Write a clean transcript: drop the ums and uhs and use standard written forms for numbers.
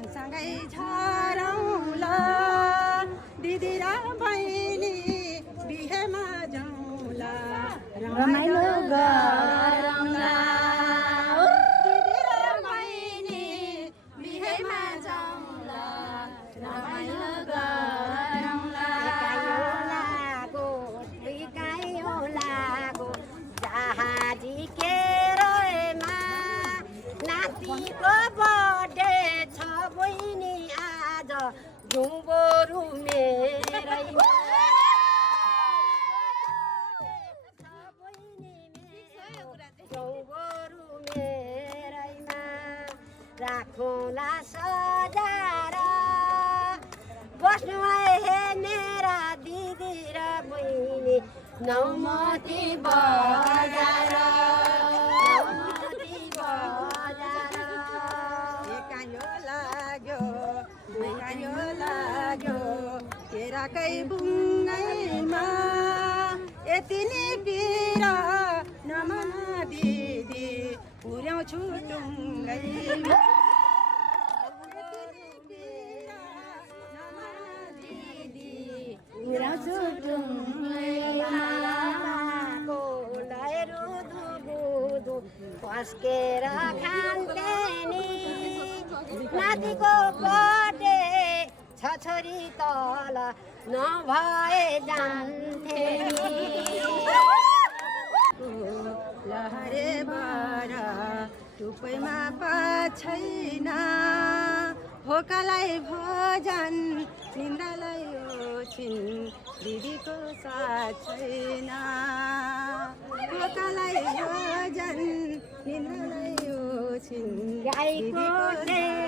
सँगसँगै झरौँला दिदी र बहिनी बिहेमा जाउँला रमाइलो गरौँला दिदी र बहिनी बिहेमा जाउँला रमाइलो गरौँला जहाजी केरैमा नातिको बर्थडे छ बहिनी आज जुबोरु मेरैमा जुबोरु मेरैमा राखौँला सजाएर बस्नु हे मेरा दिदी र बहिनी नौमती बजार लाग्यो केराकै बुङ्गैमा यति नै पिर नमना दिदी पुर्याउँछु टुङ्गैमा पुर्याउँछु टुङ्गैमा रुदु पस्केर खान्थे नि नातिको बर्थडे छ छोरी तल नभए जान्थे लहरे बर टुपैमा छैन भोकालाई भोजन तिम्रालाई ओछिन दिदीको साथ छैन भोकालाई भोजन तिम्रालाई ओछिन गाईको